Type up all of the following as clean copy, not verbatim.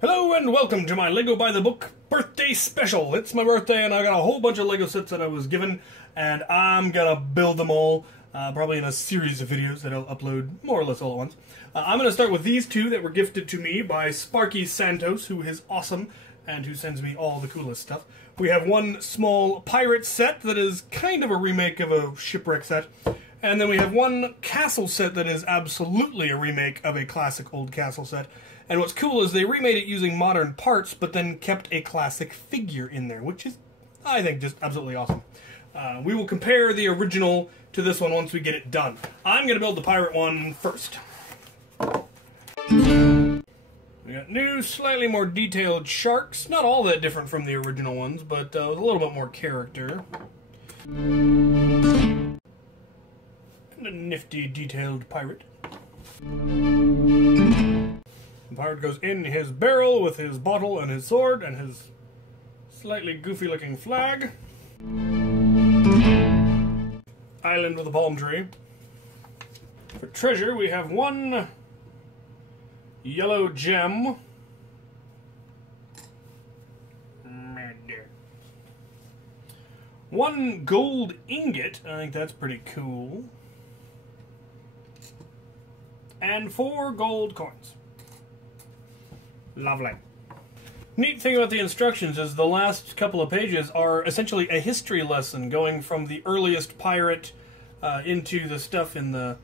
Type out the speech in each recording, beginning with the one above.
Hello and welcome to my Lego by the Book birthday special. It's my birthday and I got a whole bunch of Lego sets that I was given and I'm gonna build them all, probably in a series of videos that I'll upload more or less all at once. I'm gonna start with these two that were gifted to me by Sparky Santos, who is awesome and who sends me all the coolest stuff. We have one small pirate set that is kind of a remake of a shipwreck set. And then we have one castle set that is absolutely a remake of a classic old castle set. And what's cool is they remade it using modern parts, but then kept a classic figure in there, which is, I think, just absolutely awesome. We will compare the original to this one once we get it done. I'm going to build the pirate one first. We got new, slightly more detailed sharks. Not all that different from the original ones, but with a little bit more character. And a nifty, detailed pirate. The pirate goes in his barrel with his bottle and his sword and his slightly goofy-looking flag. Island with a palm tree. For treasure, we have one yellow gem. One gold ingot. I think that's pretty cool. And 4 gold coins. Lovely. Neat thing about the instructions is the last couple of pages are essentially a history lesson going from the earliest pirate into the stuff in the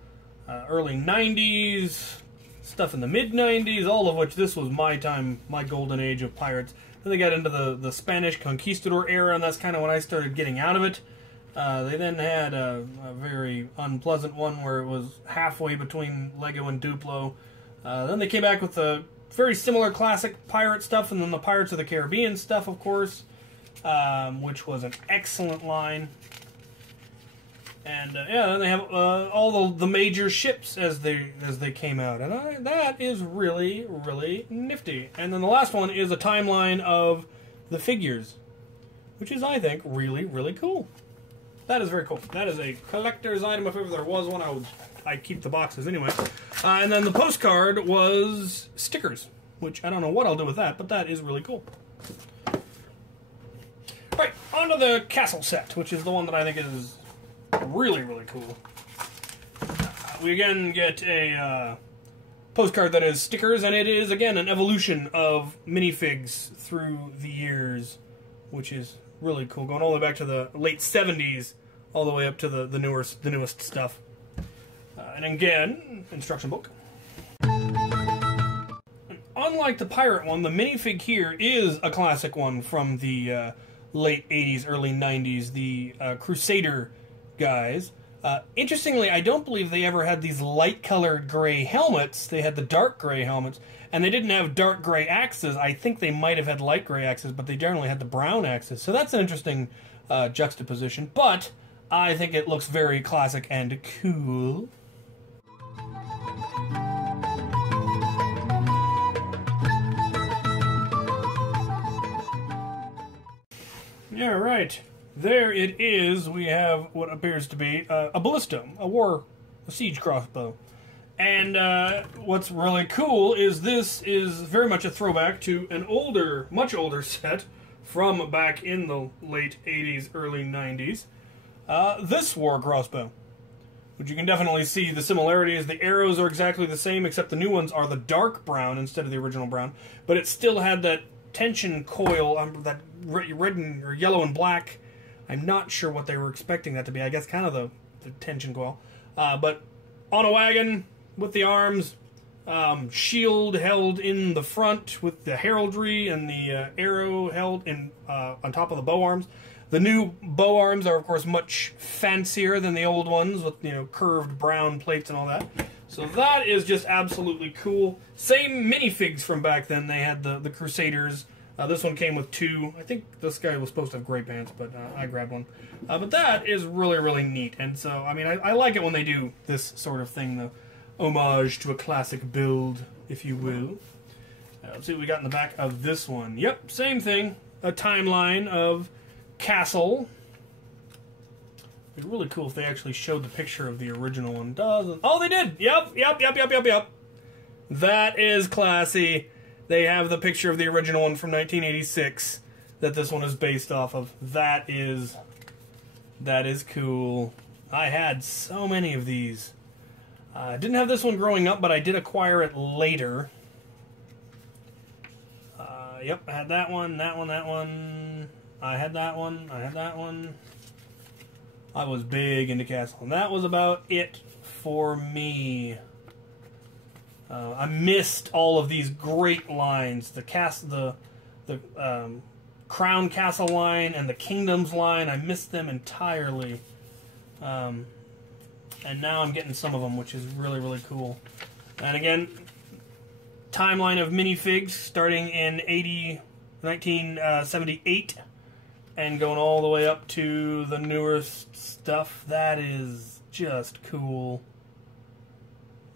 early 90s, stuff in the mid-90s, all of which this was my time, my golden age of pirates. Then they got into the Spanish conquistador era, and that's kind of when I started getting out of it. They then had a very unpleasant one where it was halfway between Lego and Duplo. Then they came back with the very similar classic pirate stuff, and then the Pirates of the Caribbean stuff, of course, which was an excellent line. And yeah, then they have all the major ships as they came out, and that is really, really nifty. And then the last one is a timeline of the figures, which is, I think, really, really cool. That is very cool. That is a collector's item. If ever there was one, I'd keep the boxes anyway. And then the postcard was stickers, which I don't know what I'll do with that, but that is really cool. Right, on to the castle set, which is the one that I think is really, really cool. We again get a postcard that is stickers, and it is, again, an evolution of minifigs through the years, which is really cool, going all the way back to the late 70s, all the way up to the newest stuff. And again, instruction book. Unlike the pirate one, the minifig here is a classic one from the late 80s, early 90s, the Crusader guys. Interestingly, I don't believe they ever had these light-colored gray helmets. They had the dark gray helmets, and they didn't have dark gray axes. I think they might have had light gray axes, but they generally had the brown axes. So that's an interesting juxtaposition, but I think it looks very classic and cool. Yeah, right. There it is. We have what appears to be a ballista, a siege crossbow. And what's really cool is this is very much a throwback to an older, much older set from back in the late 80s, early 90s. This war crossbow, which you can definitely see the similarities. The arrows are exactly the same, except the new ones are the dark brown instead of the original brown. But it still had that tension coil, that red or yellow and black. I'm not sure what they were expecting that to be. I guess kind of the tension coil. But on a wagon with the arms, shield held in the front with the heraldry and the arrow held in on top of the bow arms. The new bow arms are, of course, much fancier than the old ones with, curved brown plates and all that. So that is just absolutely cool. Same minifigs from back then. They had the Crusaders. This one came with 2. I think this guy was supposed to have gray pants, but I grabbed one. But that is really, really neat. And so, I mean, I like it when they do this sort of thing, the homage to a classic build, if you will. Let's see what we got in the back of this one. Yep, same thing. A timeline of Castle. It'd be really cool if they actually showed the picture of the original one. Doesn't? Oh, they did! Yep. That is classy. they have the picture of the original one from 1986 that this one is based off of. That is cool. I had so many of these. I didn't have this one growing up, but I did acquire it later. Yep, I had that one, that one, that one. I had that one, I had that one. I was big into Castle, and that was about it for me. I missed all of these great lines. The Crown Castle line and the Kingdoms line. I missed them entirely. And now I'm getting some of them, which is really, really cool. And again, timeline of minifigs starting in 1978 and going all the way up to the newest stuff. That is just cool.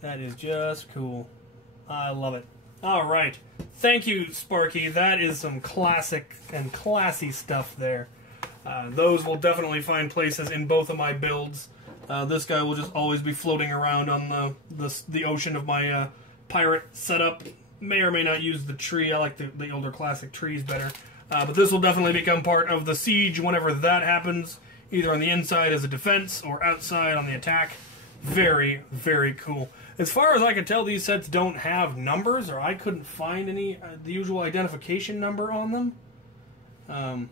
That is just cool. I love it. Alright. Thank you, Sparky. That is some classic and classy stuff there. Those will definitely find places in both of my builds. This guy will just always be floating around on the ocean of my pirate setup. May or may not use the tree. I like the older classic trees better. But this will definitely become part of the siege whenever that happens. Either on the inside as a defense or outside on the attack. Very, very cool. As far as I can tell, these sets don't have numbers, or I couldn't find any the usual identification number on them.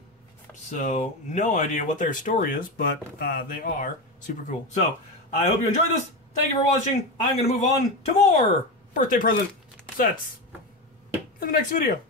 So, no idea what their story is, but they are super cool. So, I hope you enjoyed this. Thank you for watching. I'm going to move on to more birthday present sets in the next video.